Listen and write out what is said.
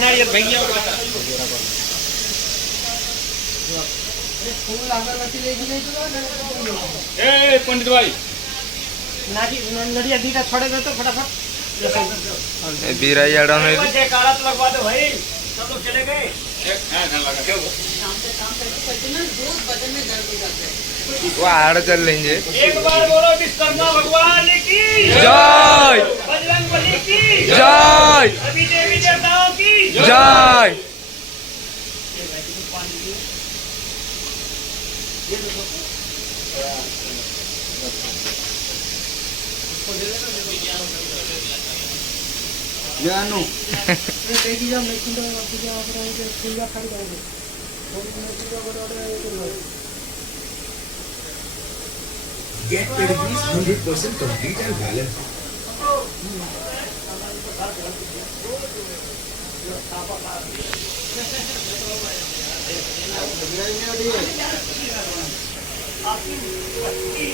नारियल भैया पंडित भाई नारियल दीटा छोड़े दो तो फटाफट बीरा याडा में काला तो लगवा दो भाई सब लोग चले गए वो आड़ चल लेंगे। एक बार बोलो विश्वकर्मा भगवान की जय, बजरंगबली की जय, सभी देवी देवताओं की जय। जानू Get Pedigree's 100% complete and balanced. आपकी